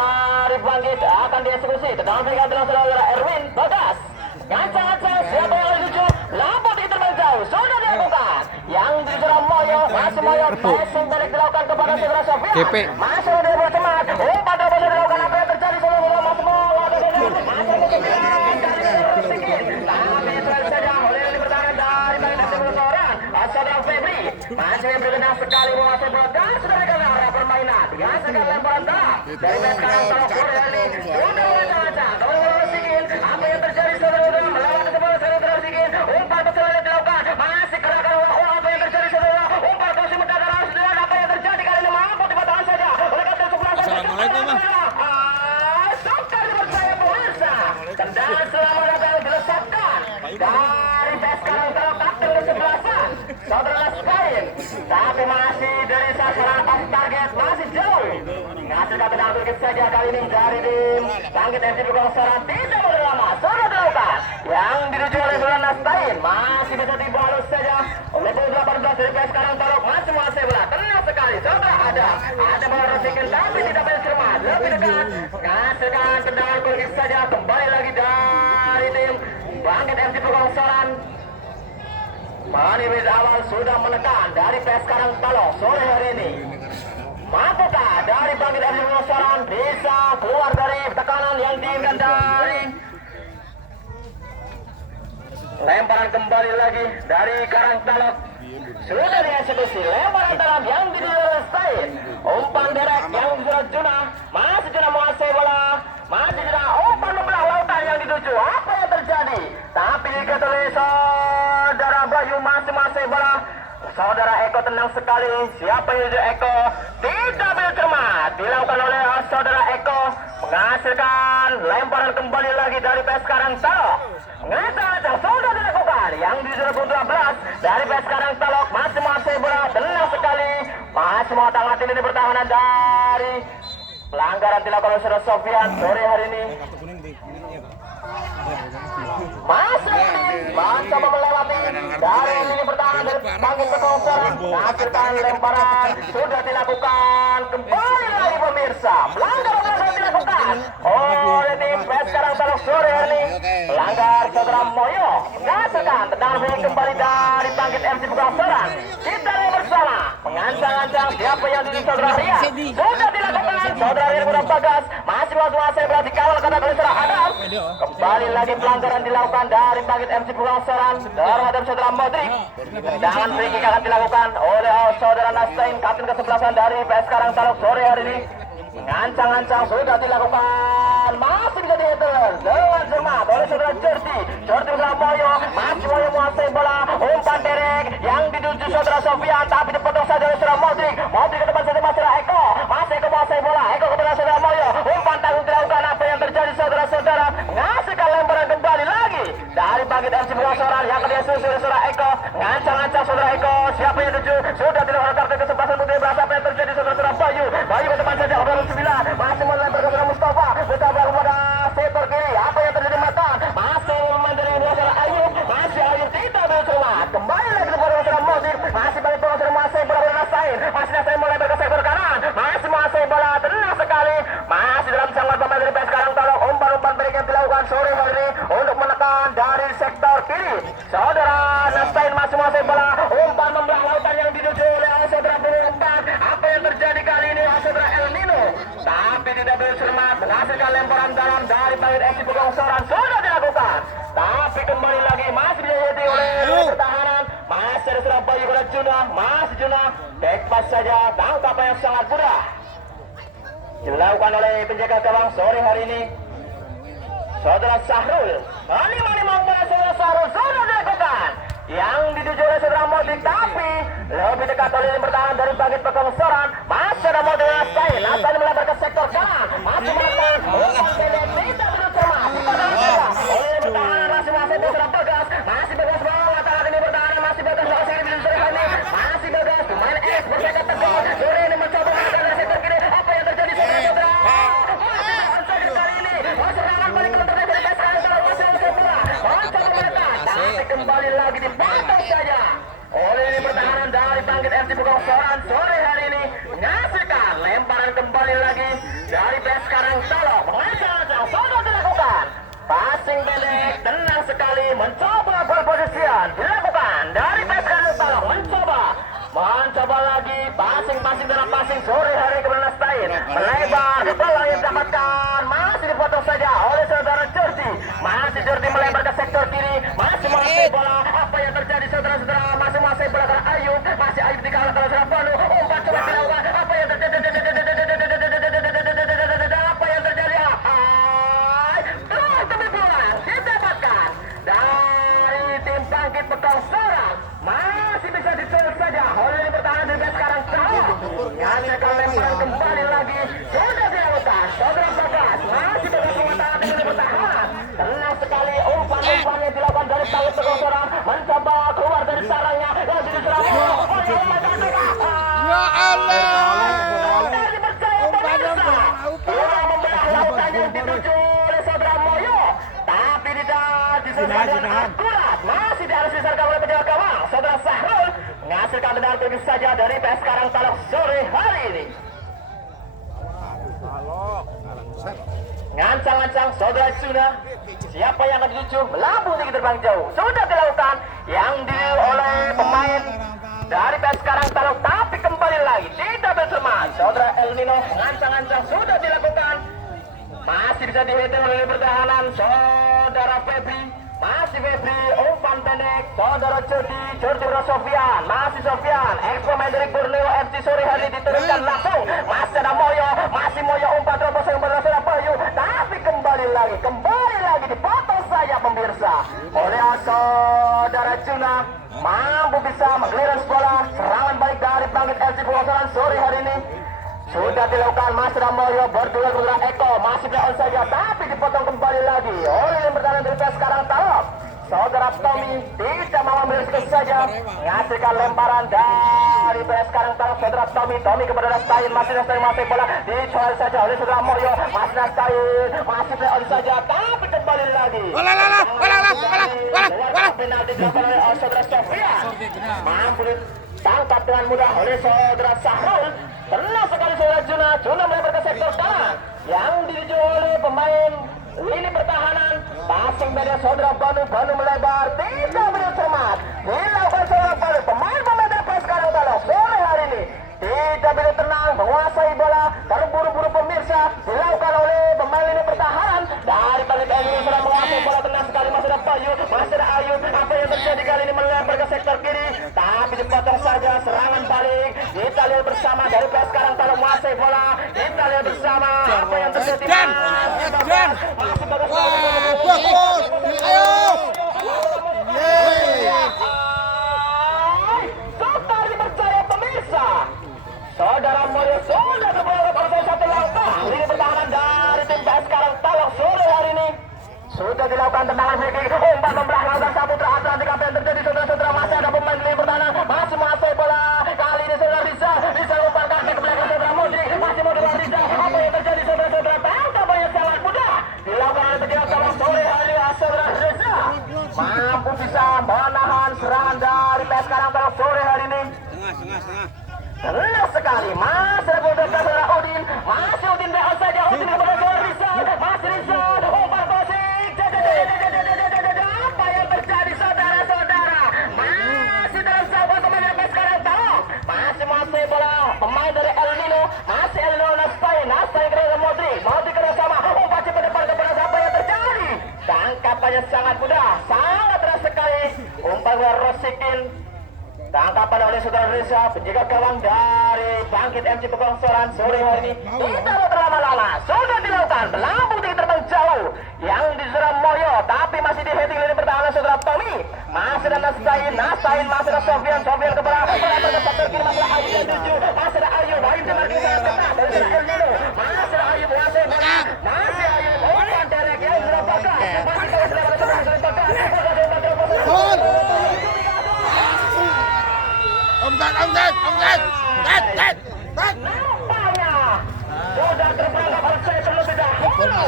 dari Bangkit akan dieksekusi. Tendangan berikan saudara Erwin Bagas. Ngancang-ngancang siapa yang dituju? Lampot interval jauh sudah dilakukan. Yang dituju Moyo, masih Moyo. Passing balik dilakukan kepada saudara Sofian. Masih ada bersemangat. Umpan terus dilakukan. Apa yang terjadi saudara Mas Mo? Saudara Febri masih bergenang sekali menguasai bola dan sudah dikenal area permainan. Dihasilkan lemparan tak dari sekarang kalau Korea ini sudah macam-macam. Kalau Sigin, apa yang terjadi saudara melawan sebuah saudara Sigin, umpan terus dilakukan. Masih kerahkan apa yang terjadi saudara? Umpan terus mendadak saudara. Apa yang terjadi kali ini mampu dipatahan saja oleh kata sebelah. Assalamualaikum Mas. Sukar dipercaya pemirsa. Tendangan selamat datang dilesatkan dari sekarang kalau kapten kesebelasan. Saudara Laskain, tapi masih dari sasaran off target masih jauh. Menghasilkan tendangan sedikit saja kali ini dari tim Bangkit FC Bukalasaran tidak boleh lama sudah dilakukan. Yang dituju oleh saudara Laskain masih bisa dibalas saja oleh bola 18 dari sekarang Tarok masih menguasai bola. Tenang sekali, saudara ada bola Rosikin tapi tidak bercermat lebih dekat. Menghasilkan tendangan sedikit saja kembali lagi dari tim Bangkit FC Bukalasaran. Manibis awal sudah menekan dari PS Karang Talok sore hari ini. Mampukah dari Bangkit FC Bukalasaran bisa keluar dari tekanan yang diinginkan dari lemparan kembali lagi dari Karang Talok. Sudah dieksekusi lemparan dalam yang diselesaikan. Umpan derek yang sudah Juna. Masih Juna menguasai bola. Masih Juna umpan membelah lautan yang dituju. Apa yang terjadi? Tapi diketahui saudara Bayu masih menguasai bola. Saudara Eko tenang sekali. Siapa yang dituju Eko? Tidak bercermat. Dilakukan oleh saudara Eko. Menghasilkan lemparan kembali lagi dari PS Karang Talok. Ngacang-ngacang sudah dilakukan. Yang dituju 12 dari PS Karang Talok masih menguasai bola. Tenang sekali. Masih mengatakan ini pertahanan dari pelanggaran dilakukan oleh saudara Sofian sore hari ini. Masih mencoba melewati dari lini pertahanan dari Bangkit Bukalasaran. Menghasilkan lemparan sudah dilakukan kembali lagi pemirsa. Pelanggaran dilakukan oleh tim PS Karang Talok sore hari ini. Pelanggar saudara Moyo menghasilkan tendangan kembali dari Bangkit FC Bukalasaran. Kita bersama mengancang-ancang siapa yang dituju saudara Rian. Sudah dilakukan saudara Rian Mudah Bagas. Masih menguasai bola dikawal kata oleh saudara Adam. Kembali lagi pelanggaran dilakukan dari Bangkit FC Bukalasaran terhadap saudara Modric. Tendangan free kick akan dilakukan oleh saudara Nastain kapten kesebelasan dari PS Karang Talok sore hari ini. Mengancang-ancang sudah dilakukan. Masih bisa dihitung dengan cermat oleh saudara Jordi bersama Moyo. Masih Moyo menguasai bola. Umpan derek yang dituju saudara Sofian tapi dipotong saja oleh saudara Modric. Modric ke depan saja saudara Eko. Masih Eko menguasai bola. Eko kepada saudara Moyo. Umpan tanggung dilakukan. Apa yang terjadi saudara-saudara? Ngasihkan lemparan kembali lagi dari Bangkit FC Bukalasaran yang kedua oleh saudara Eko. Ngancang-ngancang saudara Eko. Siapa yang dituju? Sudah dilakukan kartu kesempatan putih. Berapa apa yang terjadi saudara-saudara Bayu? Bayu ke depan saja. Masih melempar kepada Mustafa kepada sektor kiri. Apa yang terjadi mata? Masih mandiri saudara Ayub. Masih Ayub tidak bercermat. Kembali lagi kepada saudara Modric. Masih balik bola saudara menguasai bola Nastain. Masih Nastain melempar ke sektor kanan. Masih menguasai bola tenang sekali. Masih dalam sangat pemain dari PS Karang Talok. Umpan-umpan berikan dilakukan sore hari ini untuk menekan dari sektor kiri. Saudara Nastain masih menguasai bola. Umpan membelah lautan yang dituju oleh saudara Bumpan. Apa yang terjadi kali ini saudara El Nino? Tapi tidak bercermat menghasilkan lemparan dalam dari Bangkit FC Bukalasaran sudah dilakukan. Tapi kembali lagi masih dijadi oleh pertahanan. Masih ada saudara Bayu kepada Juna. Masih Juna back pass saja tangkapan yang sangat mudah dilakukan oleh penjaga gawang sore hari ini saudara Sahrul. Mani kepada saudara Sahrul sudah dilakukan. Yang dituju oleh saudara Modric tapi lebih dekat oleh pertahanan dari Bangkit Bukalasaran. Masih ada Modric Nastain. Nastain melempar ke sektor kanan. Masih menekan. Umpan pendek tidak bercermat. Oleh pertahanan masih saudara Bagas. Masih Bagas mengatakan ini pertahanan masih Bagas. Masih Bagas pemain X bersekat teguh. Sore ini mencoba mengatakan dari sektor kiri. Apa yang terjadi saudara-saudara? Masih kali ini. Masih serangan balik ke dari PS Karang Talok. Masih bola. Mencoba menekan. Tapi kembali lagi dipotong saja oleh ini pertahanan dari Bangkit FC Bukalasaran sore hari ini. Ngasihkan lemparan kembali lagi dari sekarang Talok mengancam sudah dilakukan. Passing pendek, tenang sekali, mencoba ball position dilakukan dari PS sekarang Talok mencoba lagi passing dalam passing sore hari kemudian Nastain melebar bola yang didapatkan masih dipotong saja oleh saudara Jordi. Masih Jordi melebar ke sektor kiri, masih menguasai bola. Apa yang terjadi saudara-saudara? Masih menguasai bola ke Ayub, masih Ayub dikalah kalau sudah penuh. Umpan coba dilakukan. Apa yang terjadi? Apa yang terjadi? Tapi bola didapatkan dari tim Bangkit Bekal Sorang. Masih bisa ditolak saja oleh pertahanan dari sekarang Talok. Ngasihkan lemparan kembali lagi sudah dilakukan. Saudara Bagas masih bergabung dengan pertahanan. Tenang sekali umpan yang dilakukan dari Talok Bekal Sorang mencoba keluar dari sarangnya dan diserang oleh Umpan Tandika. Ya Allah. Dari percaya pemirsa bola membelah lautan yang dituju oleh saudara Moyo, tapi tidak diselesaikan akurat. Masih harus diserahkan oleh penjaga gawang saudara Sahrul menghasilkan tendangan tipis saja dari PS Karang Talok sore hari ini. Ngancang-ngancang saudara Cuna, siapa yang akan dituju melambung tinggi terbang jauh sudah dilakukan yang diriu oleh pemain dari PS Karang Talok, tapi kembali lagi tidak bercermat. Saudara El Nino ngancang-ngancang sudah dilakukan, masih bisa dihitung oleh pertahanan saudara Febri. Masih Febri, umpan pendek, saudara Jordi Sofian, masih Sofian, ex-pemain dari Borneo FC sore hari diturunkan langsung, masih ada Moyo, umpan terobos yang berlangsung Bayu, tapi kembali lagi dipotong saja pemirsa oleh saudara Juna, mampu bisa mengclearance bola, serangan balik dari Bangkit FC Pengosongan sore hari ini. Sudah dilakukan Mas Ramoyo berdua dengan Eko, masih on saja tapi dipotong kembali lagi oleh yang bertahan dari PS Karang Talok. Saudara Tommy tidak mau memiliki saja menghasilkan lemparan dari PS Karang Talok. Saudara Tommy kepada Nastain, masih bola dicoel saja oleh saudara Moyo, masih Nastain, masih on saja tapi kembali lagi. Penalti dilakukan oleh saudara Sofia, mampu ditangkap dengan mudah oleh saudara Sahrul. Tenang sekali saudara Juna melebar ke sektor kanan yang dituju oleh pemain lini pertahanan. Passing dari saudara Banu melebar tidak bercermat dilakukan saudara Banu, pemain dari PS Karang Talok sore hari ini tidak bisa tenang menguasai bola, terburu-buru pemirsa dilakukan oleh pemain lini pertahanan dari Bangkit FC. Sudah menguasai bola, tenang sekali masih ada Bayu, masih ada Ayub. Apa yang terjadi kali ini melebar ke sektor kiri tapi dipotong saja. Serangan balik kita lihat bersama dari PS Karang Talok menguasai bola, kita lihat bersama apa yang terjadi. Masih bagus, Ayo. Sukar dipercaya pemirsa. Saudara Moyo sudah terbawa pada satu langkah. Ini pertahanan dari tim PS Karang Talok sore hari ini. Sudah dilakukan tendangan free kick, umpan membelah lautan Saputra Atlantik. Apa yang terjadi saudara-saudara? Masih ada pemain di pertahanan, masih menguasai bola. Kali ini saudara Riza umpan kaki ke belakang saudara Modric, masih Modric Riza. Apa yang terjadi saudara-saudara? Tangkapannya sangat mudah dilakukan oleh penjaga gawang sore hari saudara Riza. Mampu bisa menahan serangan dari PS Karang Talok sore hari ini. Tenang sekali, masih ada bodoh saudara Udin, masih Udin dah saja, Udin kepada saudara Riza, masih Riza, umpan klasik. Apa yang terjadi saudara-saudara? Masih dalam sahabat pemain dari PS Karang Talok, masih menguasai bola pemain dari El Nino, masih El Nino Nastain kepada Modric kerjasama, umpan cepat depan kepada siapa yang terjadi? Tangkapannya sangat mudah, sangat keras sekali, umpan kepada Rosikin. Tangkapan oleh saudara Reza, penjaga gawang dari Bangkit FC Pengosongan sore hari ini. Tidak mau berlama-lama, sudah dilakukan melambung tinggi terbang jauh yang diserang Moyo, tapi masih di heading lini pertahanan saudara Tommy. Masih ada Nastain, masih ada Sofian kepada sektor kiri, masih ada Ayub yang tuju, masih ada Ayub di marking sangat ketat dari saudara El Nino, masih ada Ayub menguasai bola, masih Ayub umpan derek yang sudah bagus, masih kalau sudah pada saudara bagus. Nampaknya sudah terperangkap oleh saya terlebih dahulu.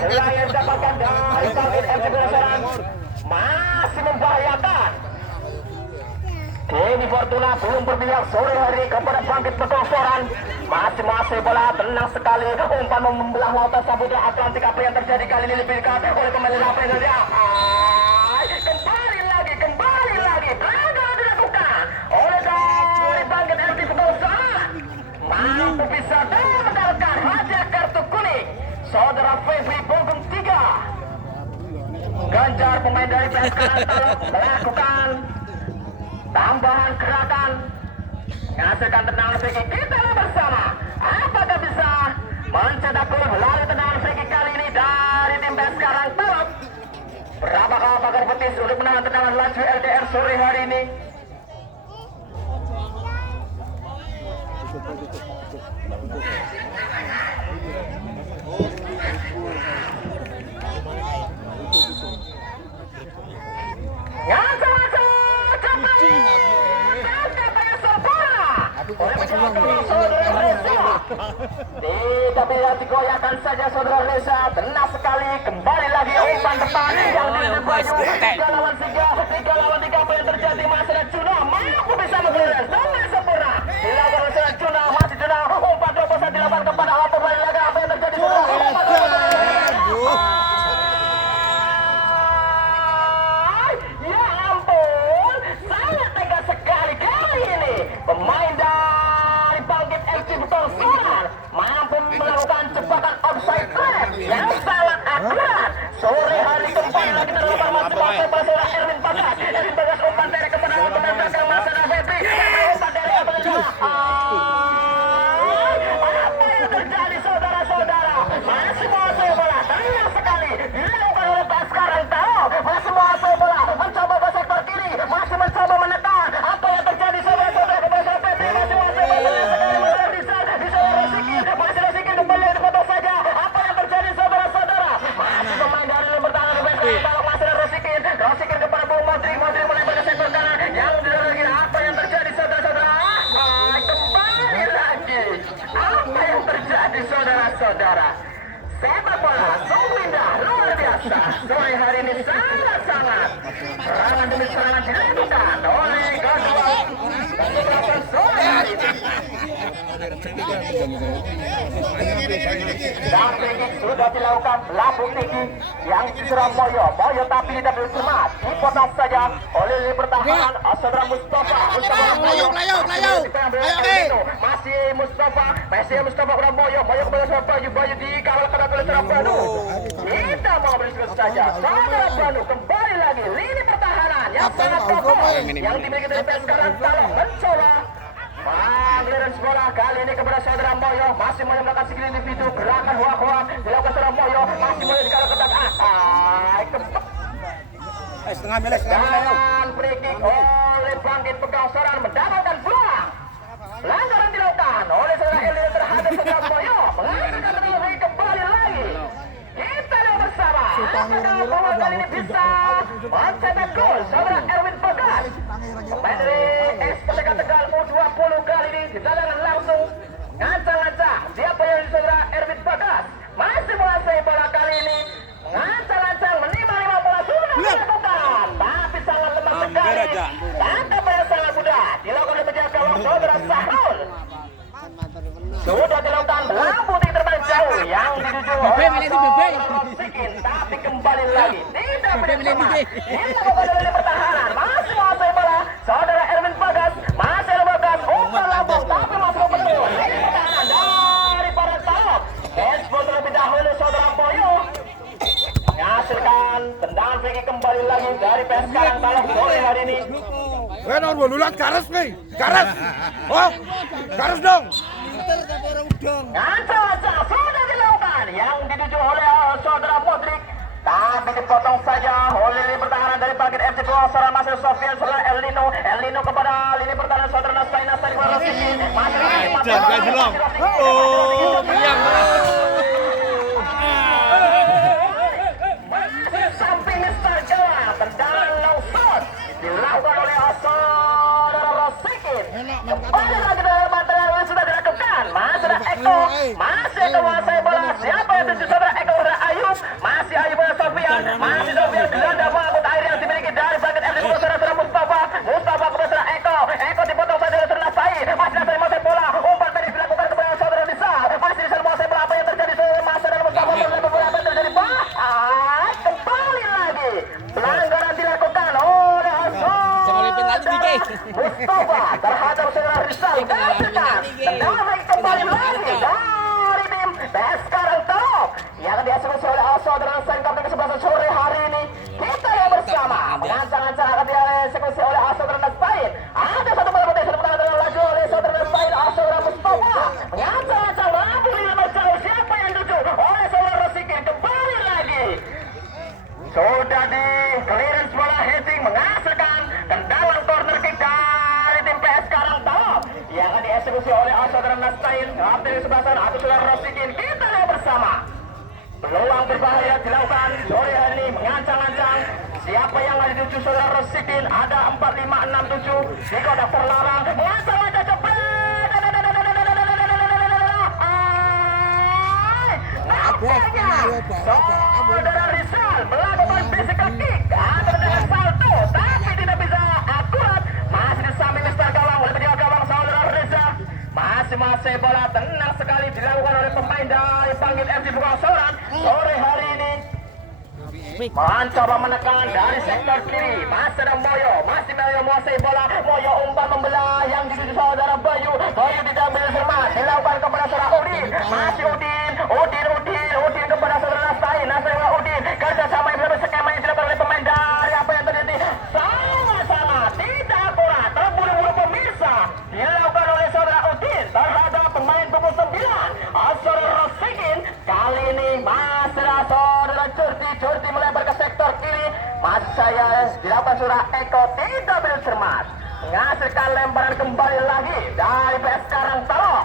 Bola yang didapatkan dari Bangkit FC Pengosongan masih membahayakan. Denny Fortuna belum berpihak sore hari kepada Bangkit Perkongsoran. Masih bola tenang sekali, umpan membelah lautan Samudra Atlantik. Apa yang terjadi kali ini lebih dekat oleh pemain Lape saja. Kembali lagi, pelanggaran dilakukan oleh dari Bangkit FC Perkongsoran. Mampu bisa mendapatkan hadiah kartu kuning. Saudara Febri Bogum 3. Ganjar pemain dari PSK Antalok melakukan tambahan gerakan, menghasilkan tendangan free kick. Kita lihat bersama apakah bisa mencetak gol melalui tendangan free kick kali ini dari tim PSK Antalok. Berapakah pagar betis untuk menahan tendangan laju LDR sore hari ini? Tidak bisa digoyahkan saja saudara Reza. Tenang sekali, kembali lagi umpan depan yang dilakukan 3 lawan 3 apa yang terjadi? Masih ada Juna mampu bisa menggelar dengan sempurna. Dilakukan oleh Juna, masih Juna, umpan drop saat dilakukan kepada Alto Balilaga. Apa yang terjadi? Ya ampun, sangat tega sekali kali ini pemain dari Bangkit FC Perkongsoran mampu melakukan jebakan offside trap yang sangat akurat. Sore hari kembali lagi terlepas masing-masing pada Erwin Bagas. Erwin Bagas umpan dari kepada pemain belakang Masana Febri. Umpan dari apa yang terjadi saudara-saudara? Masih menguasai bola, tenang sekali dilakukan oleh Baskar Antaro. Masih menguasai bola, mencoba ke sektor kiri, masih mencoba menekan. Apa yang terjadi saudara-saudara? Kepada Febri masih menguasai bola sekali. Masih Rosikin kembali dipotong saja. Apa yang terjadi saudara-saudara? Masih pemain dari Libertalan kalau masih ada Rosikin kepada Bung Modric mulai pada sektor kanan yang tidak lagi. Apa yang terjadi saudara-saudara? Kembali lagi. Apa yang terjadi saudara-saudara? Sepak bola sungguh indah, luar biasa. Sore hari ini sangat-sangat serangan demi serangan dilakukan oleh kedua pemain sore hari ini. Dan free sudah dilakukan Lapuk tinggi yang diserang Moyo tapi tidak bersemat, dipotong saja oleh lini pertahanan saudara Mustafa Moyo. Masih Mustafa kepada Moyo kepada saudara Bayu dikalahkan oleh saudara Banu. Kita mau bersikap saja saudara Banu, kembali lagi lini pertahanan yang sangat kokoh yang dimiliki dari PSK Antalok mencoba panggilan bola kali ini kepada saudara Moyo. Masih melakukan skill individu, gerakan hoak dilakukan saudara Moyo, masih mulai dikalahkan setengah milik dan free kick oleh Bangkit Perkongsoran mendapatkan peluang. Pelanggaran dilakukan oleh saudara Elina terhadap saudara Moyo, menghasilkan tendangan kembali lagi. Kita lihat bersama apakah bola kali ini bisa mencetak gol saudara Erwin Bagas. Pemain dari SPTK Tegal U20 kali ini ditandangkan langsung ngancang-ngancang. Siapa yang saudara Erwin Bagas masih menguasai bola kali ini, ngancang-ngancang menimba bola sudah dilakukan, tapi sangat lemah sekali. Tangkap yang sangat mudah dilakukan oleh penjaga gawang saudara Sahrul. Sudah dilakukan lampu tinggi terbang jauh yang dituju oleh Rosikin, tapi kembali lagi tidak bersemat. Dilakukan oleh pertahanan, masih menguasai bola saudara Erwin Bagas, masih ada Bagas umpan lambung tapi masih menunggu pertahanan dari para Talok. Hesbon terlebih dahulu saudara Moyo menghasilkan tendangan free kick kembali lagi dari PSK Antalok sore hari ini. non bolulat karas nih, karas. Oh, karas dong. Ngancang-ngancang sudah dilakukan yang dituju oleh saudara Modric, tapi dipotong saja oleh lini pertahanan dari Bangkit FC Perkongsoran. Masih Sofian saudara Elnino kepada lini pertahanan saudara Nasai kepada Rosikin. Samping Mister Jawa, tendangan longsor dilakukan oleh saudara Rosikin. Kembali lagi dalam material yang sudah dilakukan. Masih ada Eko, masih menguasai bola. Siapa yang tuju saudara Eko? Saudara Ayub, masih Ayub pada Sofian, masih Sofian gelandang mengangkut air yang dimiliki dari Bangkit FC Perkongsoran saudara Mustafa kepada saudara Eko. Peluang berbahaya dilakukan sore hari ini, mengancang-ancang. Siapa yang ada di 7 saudara Resikin? Ada 4, 5, 6, 7 di kotak terlarang. Mengancang-ancang cepat. Saudara Rizal melakukan physical kick atau dengan salto, tapi tidak bisa akurat. Masih di samping Mister Gawang, oleh penjaga gawang saudara Rizal. Masih bola tenang sekali dilakukan oleh pemain dari Bangkit FC Bukasoran sore hari ini. Mencoba menekan dari sektor kiri. Masih ada Moyo, masih Moyo menguasai bola. Moyo umpan membelah yang dituju saudara Bayu. Bayu tidak bersemangat, dilakukan kepada saudara Udin. Masih Udin kepada saudara Nastai. Nastai kepada Udin. Kerjasama yang berbeda skema yang dilakukan oleh pemain dari apa yang terjadi. Sangat tidak akurat. Terburu-buru pemirsa dilakukan oleh saudara Udin terhadap pemain pukul 9. Saudara Rosikin kali ini masih ada saudara Curti melebar ke sektor kiri. Mas saya dilakukan saudara Eko tidak bercermat, menghasilkan lemparan kembali lagi dari PS Karangtalo.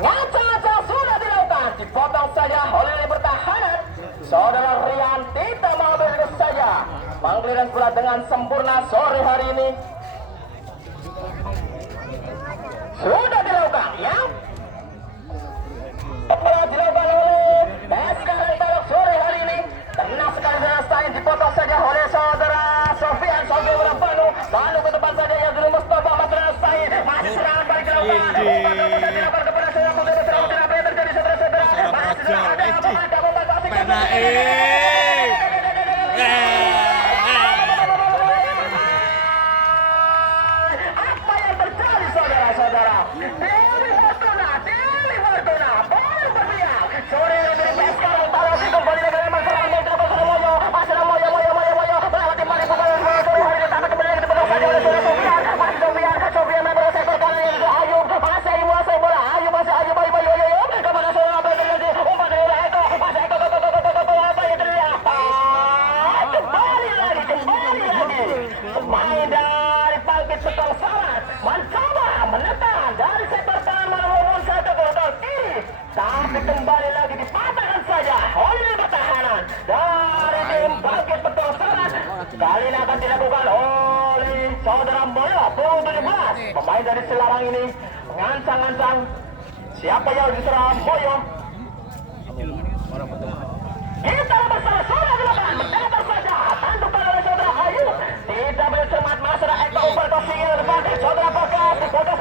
Ngacang-ngacang sudah dilakukan, dipotong saja oleh pertahanan. Saudara Rian tidak mau begitu saja menggiliran bola dengan sempurna sore hari ini. Sudah dilakukan ya. Bola dilakukan oleh PS Karangtalo sore hari ini. Tenang sekali saudara Sain, dipotong saja oleh saudara Sofian. Sofian berbanu Banu ke depan saja yang dulu Mustafa Masra Sain. Masih serangan balik dilakukan. Umpan dilakukan kepada saudara Mustafa. Apa yang terjadi saudara-saudara? Masih ada yang membantu asing. Apa yang terjadi saudara-saudara? Dewi Fortuna baru berliang. Sore ini PS Karangtalo kembali lagi memang serangan Moyo. Masih ada Moyo melewati Mari Bukan sore hari ini, tapi kembali lagi dipotong saja oleh saudara Sofian. Masih Sofian memang sektor kanan yang itu Ayub. Masih Ayub menguasai bola. Ayub Bayu kepada saudara apa yang terjadi? Umpan dari Eko. Masih Eko apa yang terjadi? Kembali lagi. Pemain dari Bangkit Sektor Sarat mencoba menekan dari sektor kanan maupun sektor kiri, tapi kembali lagi dipatahkan saja oleh pertahanan dari tim Bangkit Sektor Sarat. Kali ini akan dilakukan oleh saudara Moyo pukul 17. Pemain dari Selarang ini mengancang-ancang. Siapa yang diserang? Moyo. Kita bersama sudah dilakukan, mendatar saja tandukan oleh saudara Ayu. Tidak bercermat masalah Eko umpan kosing ke depan. Saudara Bagas mengaduk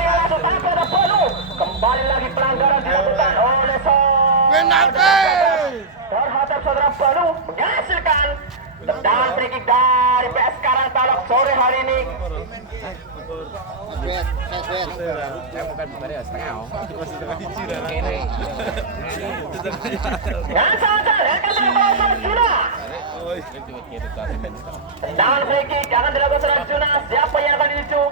langsung tapi ada Banu. Kembali lagi pelanggaran dilakukan oleh Penalti terhadap saudara Banu, menghasilkan tendangan free kick dari PS Karangtalo sore hari ini. Tendangan free kick jangan dilakukan saudara Juna. Siapa yang akan dituju?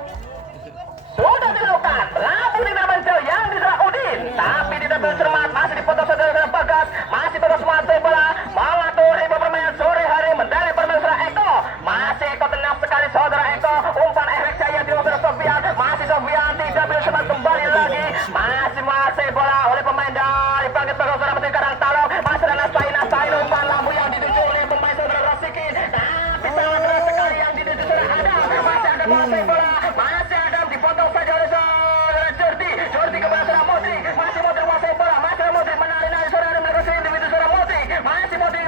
Sudah dilakukan. Lampu di dalam jauh yang diserang Udin, tapi tidak bercermat. Masih dipotong saudara Bagas. Masih terus menguasai bola. Mengatur ibu permainan sore hari mendali permainan saudara Eko. Masih Eko tenang sekali saudara Eko. Umpan efek saya di saudara Sofian. Masih Sofian tidak bercermat kembali lagi. Masih menguasai bola oleh pemain dari Bangkit Bukasoran Metin Karangtalo. Masih ada Nastain umpan lampu yang dituju oleh pemain saudara Rosikin. Tapi sangat keras sekali yang dituju saudara Adam. Masih ada menguasai bola. Masih Adam dipotong saja oleh saudara Jordi kepada saudara Modri. Masih Modri menguasai bola. Masih Modri menari-nari saudara Adam melakukan individu saudara Modri. Masih Modri.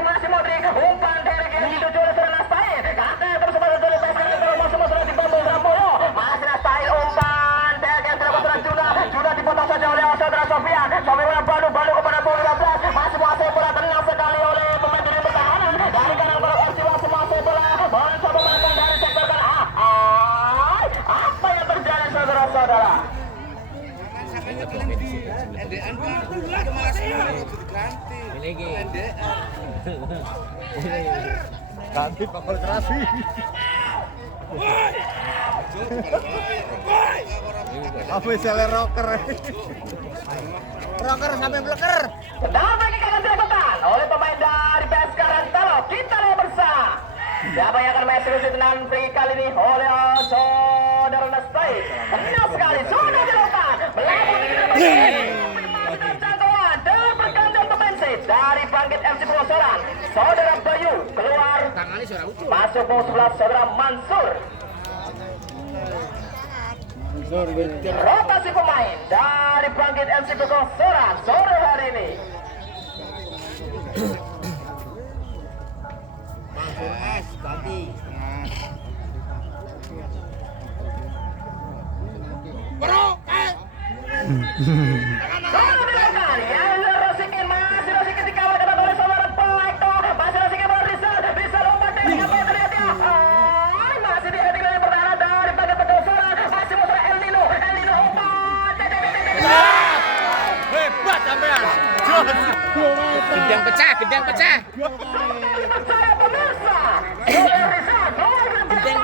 Umpan Derek yang dituju oleh saudara Nastain. Kakak terus kepada saudara PS Karangtalo. Masih saudara dibantu saudara Moyo. Masih Nastain umpan Derek yang dilakukan saudara Juna dipotong saja oleh saudara Sofian. Sofian Banu kepada pukul 15. Masih menguasai bola tenang sekali oleh pemain dari pertahanan. Dari kanan bola masih menguasai bola. Mencoba menekan dari sektor kanan. Apa yang terjadi saudara-saudara? ganti pakol terasi. Apa misalnya rocker sampai bleker. Tendangan free kick akan dilakukan oleh pemain dari PS Karangtalo. Kita lihat bersama siapa yang akan mengeksekusi tendangan free kick kali ini oleh saudara Nastai. Tenang sekali sudah dilakukan. Melambung di dalam jangkauan terperkanda Masuk bawah sebelah saudara Mansur. Rotasi pemain dari Bangkit MC Bogor Soran sore hari ini. Solo dilakukan, Yair Rosikin masih Rosikin dikawal ketat oleh saudara Paito, masih Rosikin bola Rizal umpan dari kapal ternyata, masih diheading dari pertahanan dari Bangkit Bogor Soran, masih musuh El Nino umpan, Hebat sampean. Gedang pecah. saya pemirsa, gedang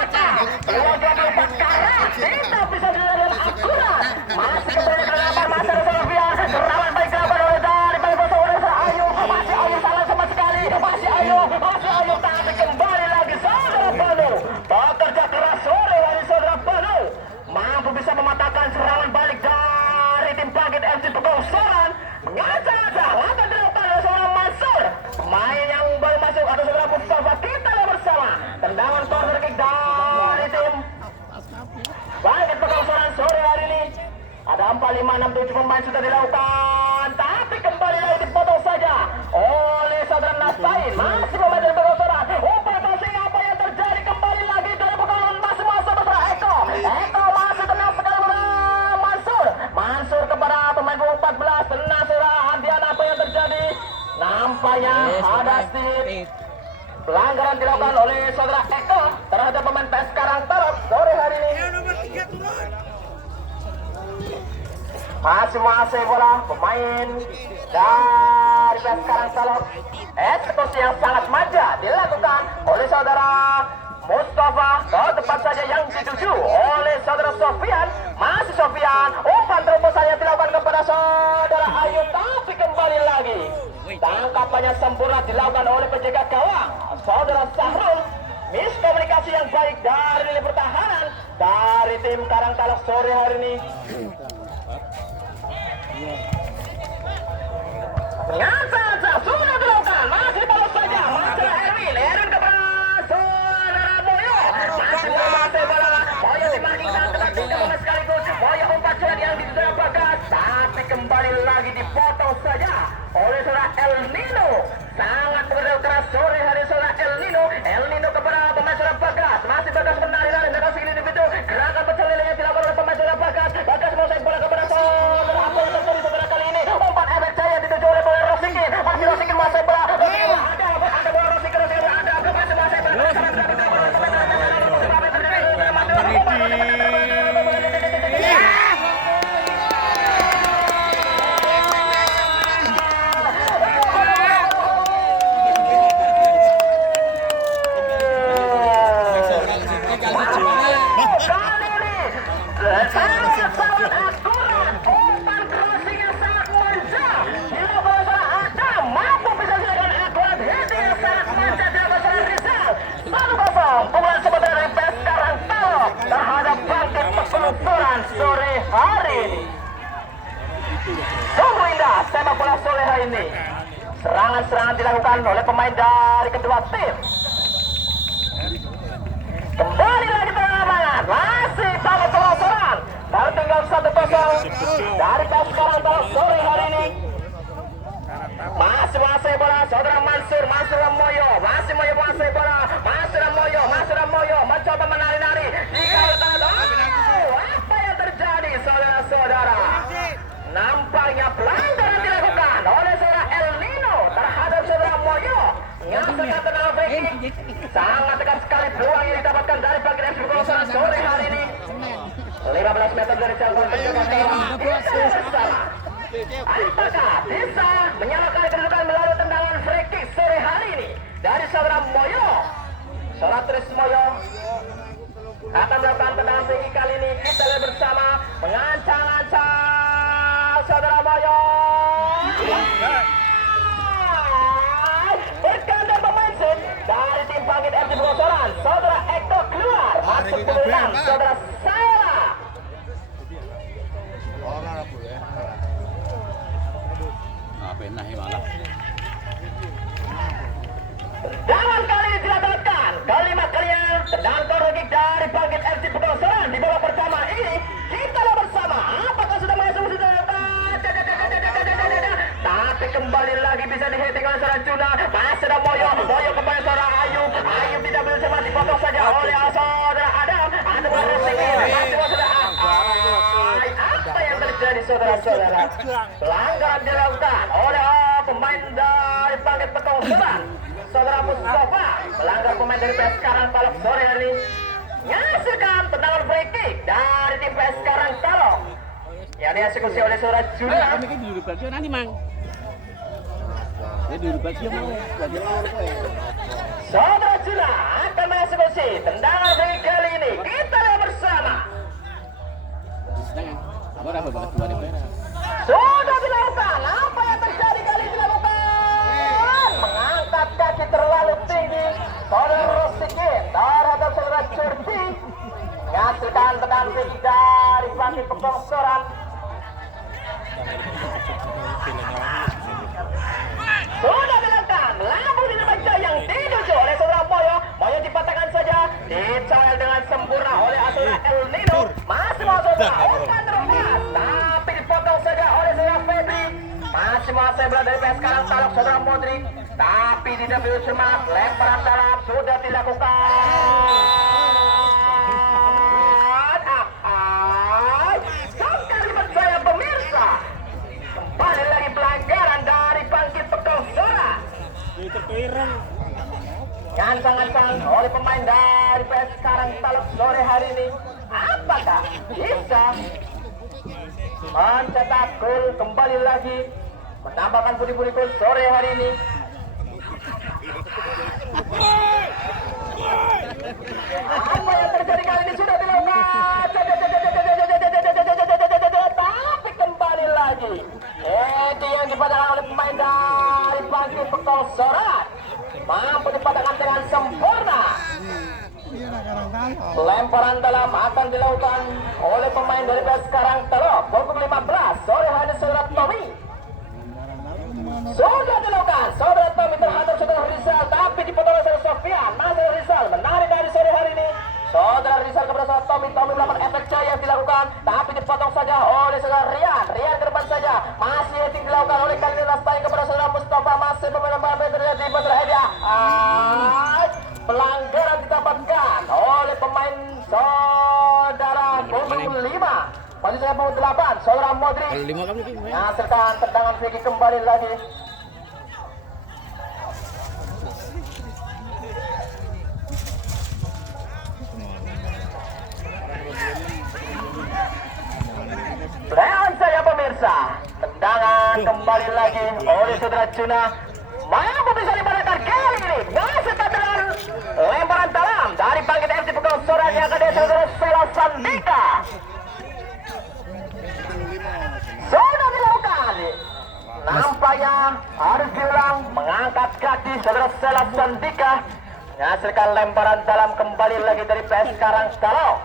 pecah, 24 karat, kita bisa dilihat akurat, masih keberanian masih ada Sofia, serangan baik dilakukan oleh dari Bangkit Bogor Soran, masih Ayu salah sama sekali, masih Ayu, tapi kembali lagi saudara Banu, bekerja keras sore dari saudara Banu, mampu bisa mematahkan serangan balik dari tim Bangkit MC Bogor Soran, ngaca-ngaca, langkah dilakukan oleh seorang Mansur, pemain yang baru masuk ada saudara Mustafa, kita lihat bersama, tendangan corner kick dari tim Bangkit Bogor Soran sore hari ini. Ada 4, 5, 6, 7 pemain sudah dilakukan, tapi kembali lagi dipotong saja oleh saudara Nastain. Masih pemain dari Bogor Soran. Umpan crossing, apa yang terjadi? Kembali lagi dari Bogor, masih masuk bersama Eko masih tenang sekali bersama Mansur kepada pemain 14. Tenang saudara Andian, apa yang terjadi? Nampaknya ada sedikit pelanggaran dilakukan oleh saudara Eko terhadap pemain PS Karangtarok sore hari ini. Masih bola pemain dari PS Karangtarok. Eksekusi yang sangat manja dilakukan oleh saudara Mustafa, tepat saja yang dituju oleh saudara Sofian. Masih Sofian, umpan terobosannya dilakukan kepada saudara Ayu, tapi kembali lagi tangkapannya sempurna dilakukan oleh penjaga gawang saudara Sahrul. Miskomunikasi yang baik dari lini pertahanan dari tim Karangtalok sore hari ini. Ngaca-ngaca sudah dilakukan, masih balas saja, masih Erwin kepada saudara Moyo, masih bola, Moyo dimarkingkan ketat tiga pemain sekaligus, Moyo umpan cuan yang dituju Bagas, tapi kembali lagi dipotong saja oleh saudara El Nino. Sangat bekerja keras sore hari saudara El Nino kepada pemain saudara Bagas, masih Bagas menari-nari mereka segini individu, gerakan pecah lelenya dilakukan oleh pemain saudara Bagas menguasai bola kepada saudara apa yang terjadi saudara kali ini, umpan efek jaya dituju oleh bola Rosikin, masih Rosikin menguasai bola, ada bola Rosikin, ada masih menguasai bola. Sangat akurat, umpan crossing yang sangat manja dilakukan oleh Adam, mampu bisa dilakukan akurat, heading yang sangat manja dilakukan oleh Rizal. 1-0 pukulan sebentar dari PS Karangtalok terhadap Bangkit Bogor Soran sore hari ini. Sungguh indah sepak bola sore hari ini. Serangan-serangan dilakukan oleh pemain dari kedua tim. Kembali lagi ke lapangan, masih Bangkit Bogor Soran. Tertinggal 1-0 dari PS Karangtalok sore hari ini. Masih menguasai bola saudara Mansur Moyo, masih Moyo menguasai bola, Mansur Moyo mencoba menari-nari di kawal tangan. Apa yang terjadi saudara-saudara? Nampaknya pelanggaran dilakukan oleh saudara El Nino terhadap saudara Moyo. Nyasakan tendangan free kick. Sangat dekat sekali peluang yang didapatkan dari Bangkit FC Bogor Soran sore hari ini. 15 meter dari jangkauan penjaga gawang. Apakah bisa menyalakan kedudukan melalui tendangan free kick sore hari ini dari saudara Moyo? Saudara Tris Moyo akan melakukan tendangan free kick kali ini. Kita lihat bersama, mengancang-ancang saudara Moyo. Berkandang pemain dari tim Bangkit FC Bogor Soran, saudara Eko keluar, masuk ke dalam saudara Sarah. Tendangan kali ini didapatkan Tendangan corner kick dari bangkit FC Pekalongan di babak pertama ini. Kita lihat bersama apakah sudah masuk sudah. Tapi kembali lagi bisa dihitung oleh seorang Juna. Masih ada Moyo kepada seorang Ayub. Ayub tidak bisa mati, dipotong saja oleh saudara Adam. Ada bola sedikit. Masih saudara. Apa yang terjadi saudara-saudara? Pelanggaran dilakukan oleh pemain dari bangkit Pekalongan. Saudara Mustafa melanggar pemain dari PS Karang Talok sore hari ini. Ngasihkan tendangan free kick dari tim PS Karang Talok yang dieksekusi oleh saudara Juna. Kami kan duduk bagian nanti mang. Ya duduk bagian mang. Saudara Juna akan mengeksekusi tendangan free kick kali ini. Kita lihat bersama. Sedangkan, apa apa banget dua nih. Sudah dilakukan. Apa yang terjadi kali ini dilakukan? Mengangkat kaki terlalu tinggi. Saudara Rosikin terhadap saudara Curti. Menghasilkan tendangan free kick dari bangkit Pekalongan. Sudah dilakukan. Lambung Dinamika yang dituju oleh saudara Moyo. Moyo dipatahkan saja. Dicawel dengan sempurna oleh saudara El Nino. Masih mau saudara umpan terlepas. Tapi dipotong saja oleh saudara Febri. Masih mau saya bola dari PS Karang Talok saudara Modric. Tapi tidak bisa cermat. Lemparan dalam sudah dilakukan. Sekali percaya pemirsa. Kembali lagi pelanggaran dari bangkit Pekalongan. Ngancang-ngancang oleh pemain dari PS Karang Talok sore hari ini. Apakah bisa mencetak gol kembali lagi, menambahkan pundi-pundi gol sore hari ini? Apa yang terjadi kali ini sudah dilakukan, tapi kembali lagi. Itu yang dipatahkan oleh pemain dari bangkit Pekalongan. Mampu dipatahkan dengan sempurna. Lemparan dalam akan dilakukan oleh pemain dari PS Karang Talok. Pukul 15 sore hari saudara Tommy. Sudah dilakukan saudara Tommy terhadap saudara Rizal, tapi dipotong oleh saudara Sofian. Masih Rizal menarik dari sore hari ini. Saudara Rizal kepada saudara Tommy. Tommy melakukan efek jaya yang dilakukan, tapi dipotong saja oleh saudara Rian. Rian ke depan saja. Masih yang dilakukan oleh kali ini Rastani kepada saudara Mustafa. Masih pemain-pemain terjadi di saudara Edia. Pelanggaran didapatkan oleh pemain saudara punggung 5. Masih saya punggung 8. Saudara Modric. Kalau 5 kamu tuh. Menghasilkan tendangan free kick kembali lagi. Lihat saja pemirsa, tendangan kembali lagi oleh saudara Juna. Mampu bisa dimenangkan kali ini. Masih dengan lemparan dalam dari bangkit FC Pekalongan yang kedua saudara Sela Sandika. Sudah dilakukan. Nampaknya harus diulang, mengangkat kaki saudara Sela Sandika. Menghasilkan lemparan dalam kembali lagi dari PS Karang Talok.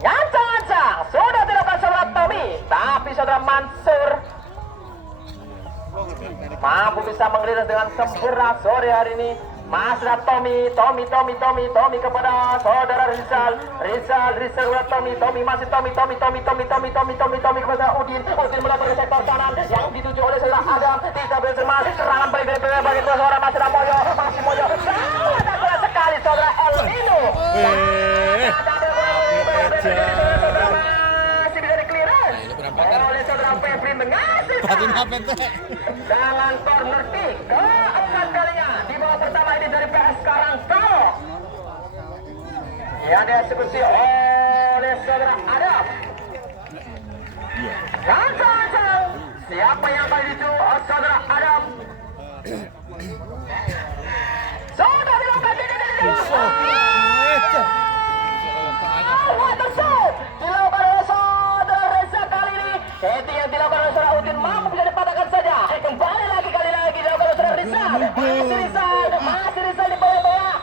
Ngancang-ngancang sudah dilakukan saudara Tommy, tapi saudara Mansur mampu bisa mengiris dengan sempurna sore hari ini. Masih Tommy kepada saudara Rizal kepada Tommy masih Tommy kepada Udin melakukan sektor kanan yang dituju oleh saudara Adam. Tidak bercermat, serangan balik bagi saudara masih Moyo, sangat sekali saudara El Nino. Masih bisa di-clearance oleh saudara Febri menghasilkan dengan corner kick keempat kalinya di babak pertama ini dari PS Karang Talok yang dieksekusi oleh saudara Adam. Gancang-gancang siapa yang kali itu saudara Adam. Sudah dilakukan dilakukan oleh saudara Reza kali ini. Setting yang dilakukan oleh saudara Udin mampu bisa dipatahkan saja. Kembali lagi dilakukan oleh saudara Rizal. Masih Rizal di bawah-bawah.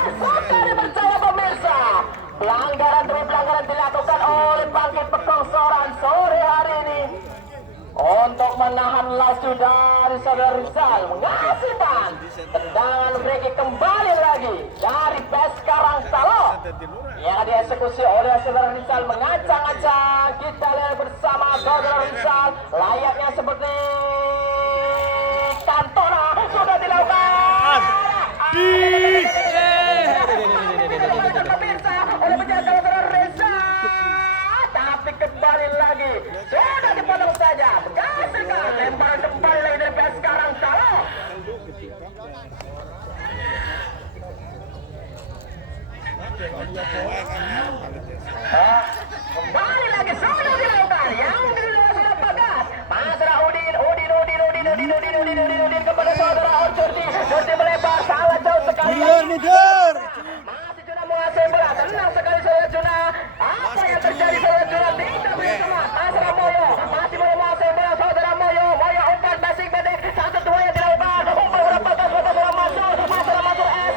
Sudah dipercaya pemirsa. Pelanggaran demi pelanggaran dilakukan oleh bangkit Pekalongan sore hari ini. untuk menahan laju dari saudara Rizal. Menghasilkan tendangan break kembali lagi dari PES Karangsalo yang dieksekusi oleh saudara Rizal. Mengacang-acang, kita lihat bersama saudara Rizal layaknya seperti Cantona sudah dilakukan. Pemirsa oleh penjaga saudara Reza, tapi kembali lagi sudah dipotong saja. Menghasilkan lemparan kembali lagi dari PES Karangsalo. Kembali lagi sudah dilakukan yang dilakukan sudah bagas. Pasrah Udin kepada saudara Orjurdi. Orjurdi melebar sangat jauh sekali. Masih Juna menguasai bola. Tenang sekali saudara Juna. Apa yang terjadi saudara Juna? Tidak punya semangat. Pasrah Moyo masih mau menguasai bola saudara Moyo. Moyo umpan basic bedek. Satu dua yang dilakukan. Umpan berapa kali saudara masuk. Masuk S.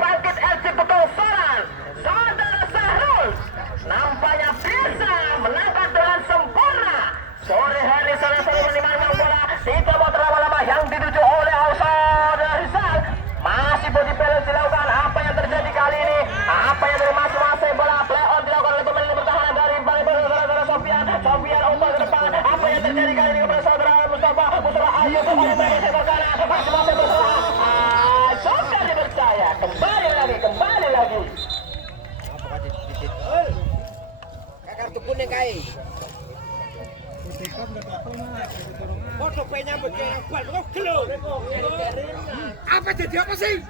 Bangkit FC Pekalongan, saudara Sahrul nampaknya bisa menangkan dengan sempurna. Sore hari saudara menimang bola tidak mau terlama-lama yang dituju oleh saudara Rizal. Masih body balance dilakukan. Apa yang terjadi kali ini? Apa yang masuk bola play on dilakukan oleh pemain pertahanan dari balik saudara Sofian. Sofian umpan ke depan. Apa yang terjadi kali ini kepada saudara Mustafa Ayub masih bersama. Sudah dipercaya. Kembali lagi. Kartu kuning kai. Foto penya begini, bal kilo. Apa jadi apa sih?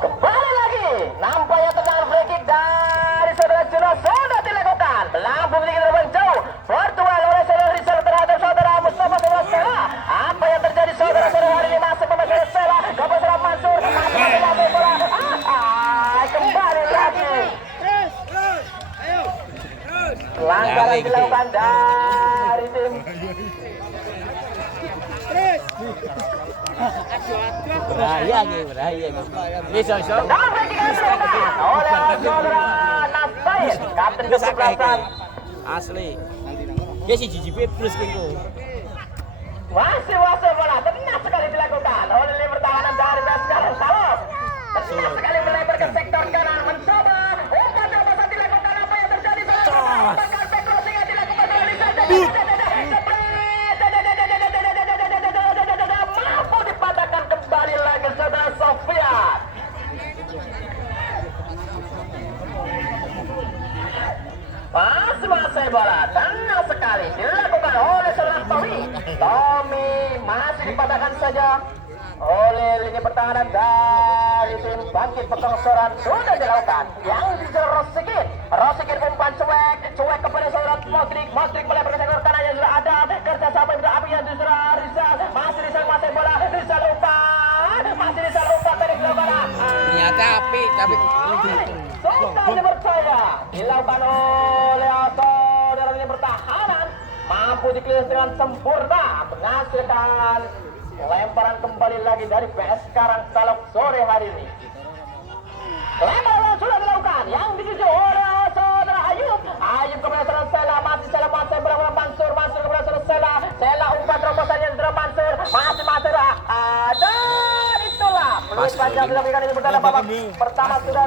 Kembali lagi. Nampaknya tendangan free kick dari saudara Juno sudah dilakukan. Melambung sedikit terbang jauh. Virtual oleh saudara Rizal terhadap saudara Mustafa Sela. Apa yang terjadi saudara-saudara hari ini masuk pemain Sela. Kepada Mansur. Masuk bola. Kembali lagi. Pelanggaran dilakukan dari tim. Bahaya. Bisa. Dan dilakukan oleh saudara Nasbain. Kapten kesebelasan. Asli. Dia si GGP plus gitu. Masih bola. Tenang sekali dilakukan oleh lini pertahanan dari PES Karangsalo. Tenang sekali melebar ke sektor kanan. Mencoba. Umpan saat dilakukan. Apa yang terjadi? Back crossing yang dilakukan oleh Rizal. Mampu dipatahkan kembali lagi saudara Sofian. Masih bola. Tenang sekali dilakukan oleh saudara Tommy masih dipatahkan saja oleh lini pertahanan dari tim Bangkit Pekalongan. Sudah dilakukan yang dijerat Rosikin umpan cuek kepada saudara Modric melebar ke sektor kanan yang sudah ada kerjasama yang api yang diserah Rizal. Masih Rizal bola. Rizal umpan dari bola. Ternyata api tapi Sudah dipercaya dilakukan oleh saudara lini pertahanan. Mampu dikelilingi dengan sempurna menghasilkan lemparan kembali lagi dari PES Karangsalo sore hari ini. Lemparan sudah dilakukan yang dituju oleh saudara Ayub kepada saudara Sela. Masih berapa Mansur kepada saudara Sela umpan terobosannya saudara Mansur. Masih ada itulah peluit panjang sudah berikan ini bertanda babak pertama sudah